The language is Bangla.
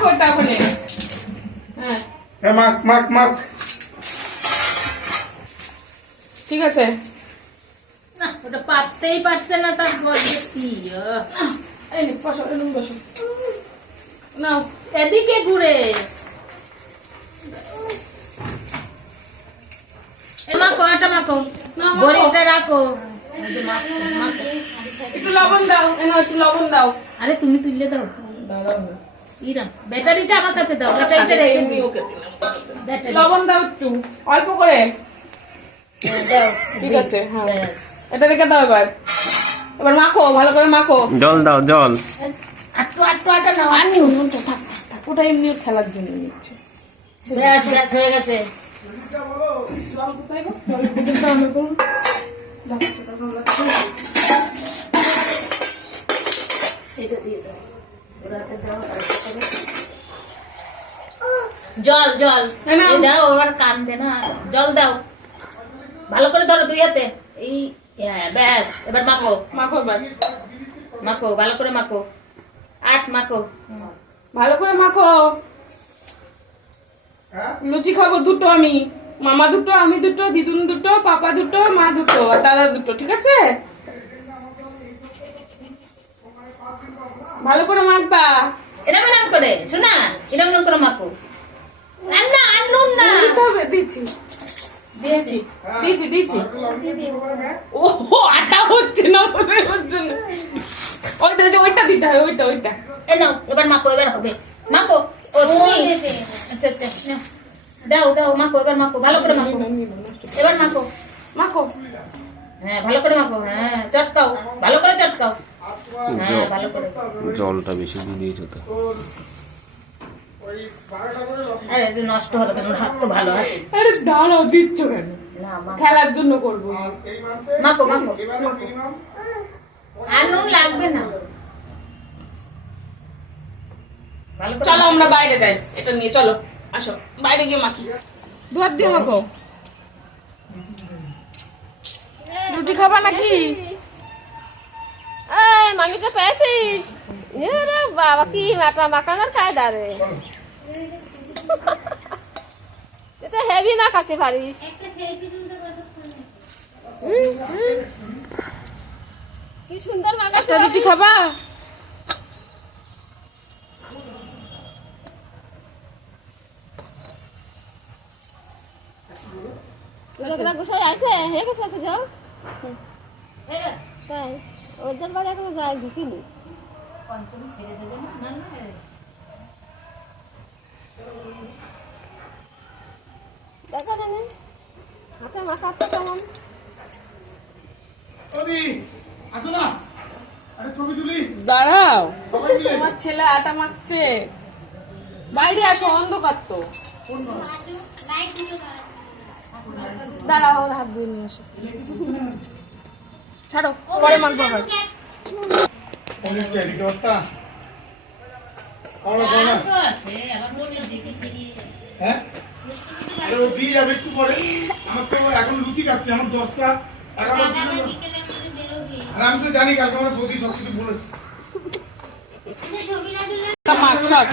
রাখো ওটা ওখানে। হ্যাঁ মাখ মাখ মাখ। ঠিক আছে। না ওটা পাততেই পারছে না, তার গল্পে কি এই নে, বসো, এরকম বসো। নাও। এদিকে ঘুরে মাখো, আটা মাখো, বড়িটা রাখো। একটু লবণ দাও, একটু লবণ দাও। আরে তুমি তুললে দাও। ইরা ব্যাটারিটা আমার কাছে দাও, ব্যাটারিটা রেখে দিও। লবণ দাও একটু অল্প করে। দাও, ঠিক আছে। হ্যাঁ, এটা রেখে দাও। এবার এবার মাখো, ভালো করে মাখো। জল দাও, জল। আটটু আটটু আটা নাও। আর নুনটা থাক থাক, ওটা এমনিও খেলার জন্য নিচ্ছে। ব্যাস ব্যাস হয়ে গেছে। জল কোথায় গো? জল বোতলটা আনো তো। এটা দিয়ে দাও, ওরাতে দাও। জল জল এই দাও, ওর কান দে না। জল দাও, ভালো করে ধরো দুই হাতে। এই ব্যাস, এবার মাখো মাখো এবার, মাখো, ভালো করে মাখো। আট মাখো, ভালো করে মাখো। লুচি খাবো দুটো আমি, মামা দুটো, আমি দুটো, দিদুন দুটো, পাপা দুটো, মা দুটো আর দাদা দুটো। ঠিক আছে, ভালো করে মাখবা। এরকম নাম করে শোনা, এরকম নাম করে মাখো। আর না, আর নুন না দিতে হবে, দিচ্ছি দিয়েছি, দিচ্ছি দিচ্ছি। ও আটা হচ্ছে না, হচ্ছে না। ওইটা ওইটা দিতে হবে, ওইটা ওইটা। এ নাও, এবার মাখো, এবার হবে। মাখো। ও তুমি আচ্ছা আচ্ছা নাও। দাও দাও, মাখো, এবার মাখো, ভালো করে মাখো। এবার মাখো মাখো। হ্যাঁ, ভালো করে মাখো। হ্যাঁ, চটকাও, ভালো করে চটকাও। হ্যাঁ, ভালো করে। জলটা বেশি দিয়ে দিয়েছো তো। আরে একটু নষ্ট হলো কেন? হাত তো ভালো আছে। আরে দাঁড়াও, দিচ্ছ কেন? না মাখো, খেলার জন্য করবো। মাখো মাখো। আর নুন লাগবে না। ভালো করে চলো আমরা বাইরে যাই, এটা নিয়ে চলো, আসো বাইরে গিয়ে মাখি। দুহাত দিয়ে মাখো। রুটি খাবা নাকি? মামিকে পেয়েছিস? বাবা কি মাটা মাখানোর কায়দা রে, এটা হেভি মাখাতে পারিস। কি সুন্দর মাখাতে। রুটি খাবা? গোসাই আছে, হে গেছে তো যাও। হয়ে গেছে। তাই ওদের বাড়ি এখনো যাই ঢুকিনি। পঞ্চমী ছেড়ে দেবে না? না না, দেখা জানি হাতে মাখাচ্ছে কেমন। আসো না, আরে ছবি তুলি। দাঁড়াও, তোমার ছেলে আটা মাখছে। বাইরে আসো, অন্ধকার তো। দাঁড়াও, ওর হাত দিয়ে নিয়ে আসো। ছাড়ো, পরে মাখবো হয়। অনেক এদিকে অবস্থা করো না। আছে আবার বলে দেখে হ্যাঁ, আরে ও দিয়ে যাবে একটু পরে। আমার তো এখন লুচি খাচ্ছি, আমার 10টা 11টা। আর আমি তো জানি কালকে আমার বৌদি সব কিছু বলেছে। মাখ সব।